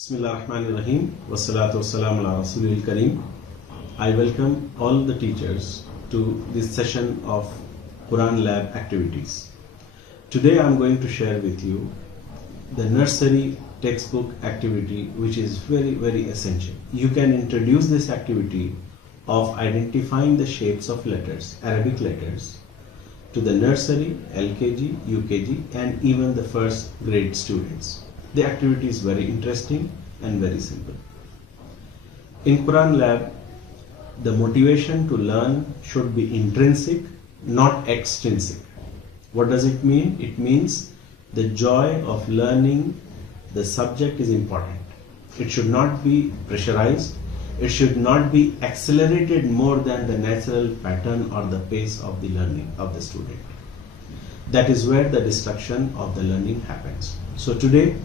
Bismillahirrahmanirrahim. Wassalatu wassalamu ala Rasulil Kareem. I welcome all the teachers to this session of Quran Lab activities. Today I am going to share with you the nursery textbook activity, which is very essential. You can introduce this activity of identifying the shapes of letters, Arabic letters, to the nursery, LKG, UKG and even the first grade students. The activity is very interesting and very simple. In Quran Lab, the motivation to learn should be intrinsic, not extrinsic. What does it mean? It means the joy of learning the subject is important. It should not be pressurized. It should not be accelerated more than the natural pattern or the pace of the learning of the student. That is where the destruction of the learning happens. So today,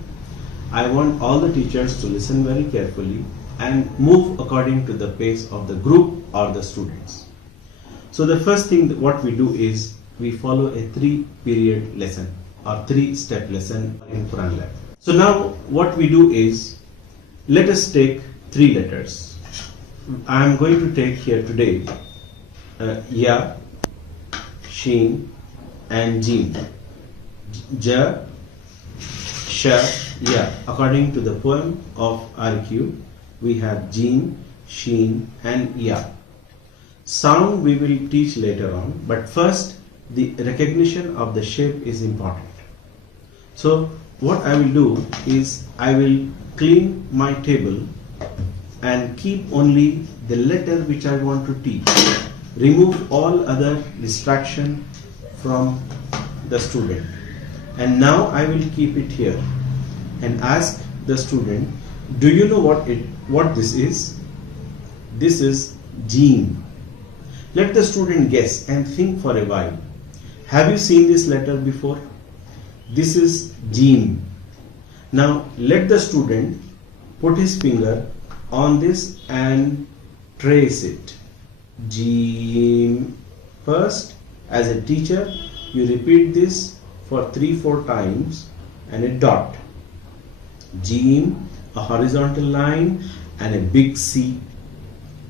I want all the teachers to listen very carefully and move according to the pace of the group or the students. So the first thing that what we do is we follow a 3-period lesson or 3-step lesson in Quran Lab. So now what we do is, let us take 3 letters. I am going to take here today Ya, Sheen and Jim. Ja, Sha, Ya. According to the poem of RQ, we have Jim, Sheen and Ya. Sound we will teach later on, but first the recognition of the shape is important. So what I will do is I will clean my table and keep only the letter which I want to teach. Remove all other distraction from the student. And now I will keep it here and ask the student, do you know what this is? This is Jim. Let the student guess and think for a while. Have you seen this letter before? This is Jim. Now let the student put his finger on this and trace it. Jim. First, as a teacher, you repeat this for 3-4 times and a dot. Jim, a horizontal line and a big C.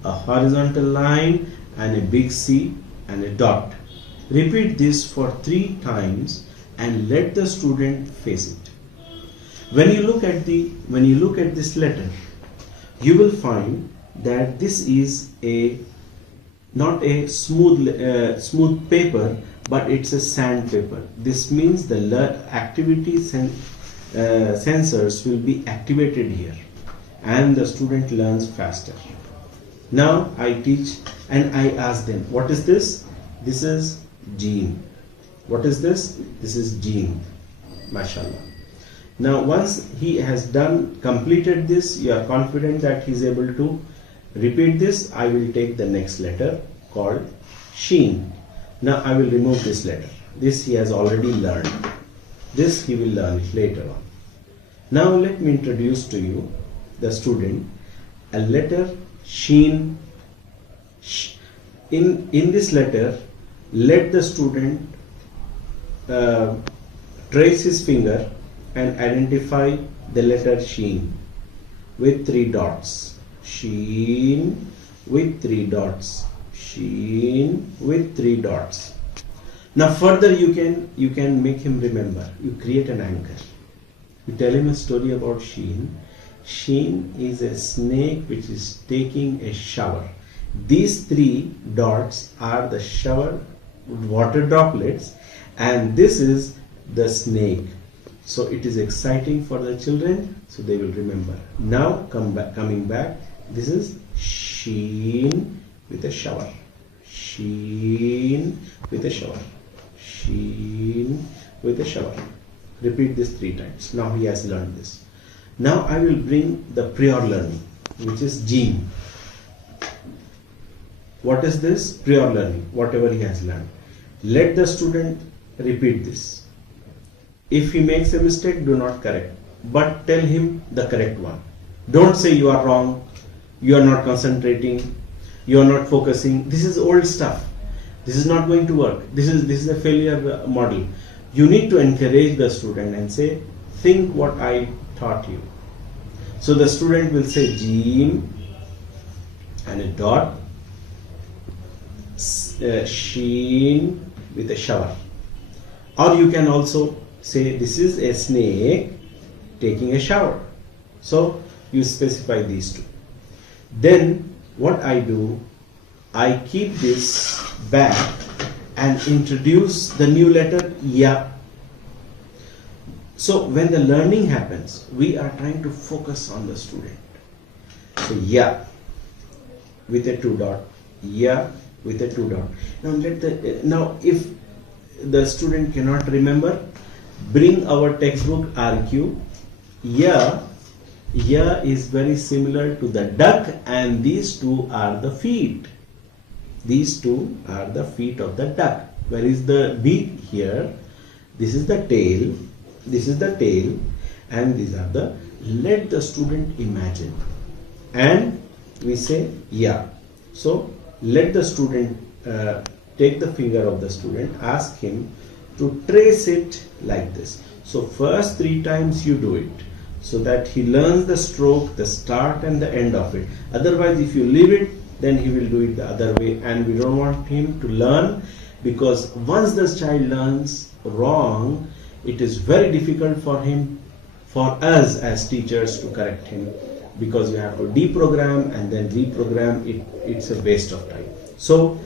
A horizontal line and a big C and a dot. Repeat this for 3 times and let the student face it. When you look at this letter, you will find that this is not a smooth paper, but it's a sandpaper. This means the activity sensors will be activated here and the student learns faster. Now I teach and I ask them, what is this? This is Jim. What is this? This is Jim. MashaAllah. Now once he has completed this, you are confident that he is able to repeat this. I will take the next letter called Sheen. Now I will remove this letter. This he has already learned. This he will learn later on. Now let me introduce to you the student a letter Sheen. In this letter, let the student trace his finger and identify the letter Sheen with 3 dots. Sheen with 3 dots. Sheen with 3 dots. Now further you can make him remember. You create an anchor. You tell him a story about Sheen. Sheen is a snake which is taking a shower. These 3 dots are the shower water droplets and this is the snake. So it is exciting for the children, so they will remember. Now coming back, this is Sheen with a shower. Sheen with a shower. Sheen with a shower. Repeat this 3 times. Now he has learned this. Now I will bring the prior learning, which is Jim. What is this? Prior learning, whatever he has learned. Let the student repeat this. If he makes a mistake, do not correct, but tell him the correct one. Don't say you are wrong, you are not concentrating, you are not focusing. This is old stuff. This is not going to work. This is a failure model. You need to encourage the student and say, think what I taught you. So the student will say Jim and a dot, Sheen with a shower. Or you can also say this is a snake taking a shower. So you specify these two. Then what I do, I keep this back and introduce the new letter Ya. So when the learning happens, we are trying to focus on the student. So Ya with a 2 dot, Ya with a 2 dot. Now if the student cannot remember, bring our textbook RQ. Ya is very similar to the duck, and these two are the feet. These two are the feet of the duck. Where is the beak here? This is the tail. This is the tail, and these are the. Let the student imagine, and we say Ya. So let the student take the finger of the student, ask him to trace it like this. So first 3 times you do it, so that he learns the stroke, the start and the end of it. Otherwise, if you leave it, then he will do it the other way, and we don't want him to learn, because once the child learns wrong, it is very difficult for us as teachers to correct him, because you have to deprogram and then reprogram it. It's a waste of time. So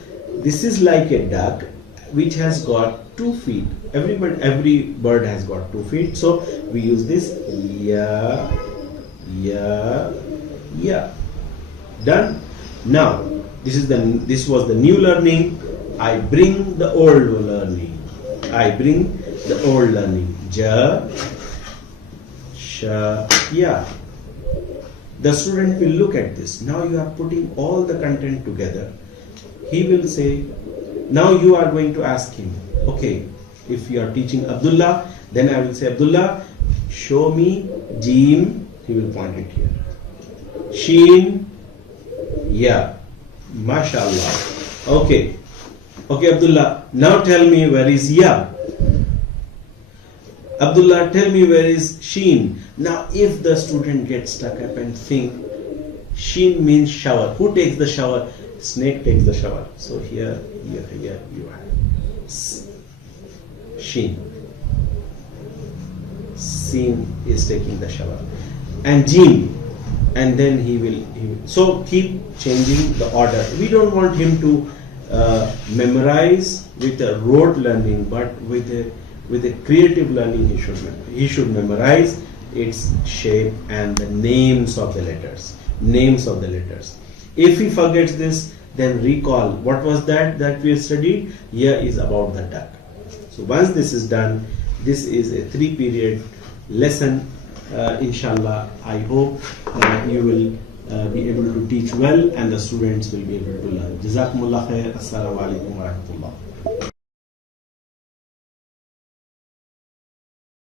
this is like a duck which has got 2 feet. Every bird has got 2 feet. So we use this Ya. Done. Now this was the new learning. I bring the old learning. Ja, Sha, Ya. The student will look at this. Now you are putting all the content together. He will say, now you are going to ask him, okay, if you are teaching Abdullah, then I will say, Abdullah, show me Jim. He will point it here. Sheen, Ya. MashaAllah. Okay, Abdullah, now tell me where is Ya. Abdullah, tell me where is Sheen. Now if the student gets stuck up and think Sheen means shower. Who takes the shower? Snake takes the shower. So here you have Sheen. Sheen is taking the shower. And Jim. And then he will. So keep changing the order. We don't want him to memorize with a rote learning, but with a creative learning. He should memorize its shape and the names of the letters. If he forgets this, then recall what was that we studied. Here is about the duck. So once this is done, this is a 3-period lesson. Inshallah, I hope you will be able to teach well, and the students will be able to learn. Jazakumullah khair. Assalamu alaikum wa rahmatullah.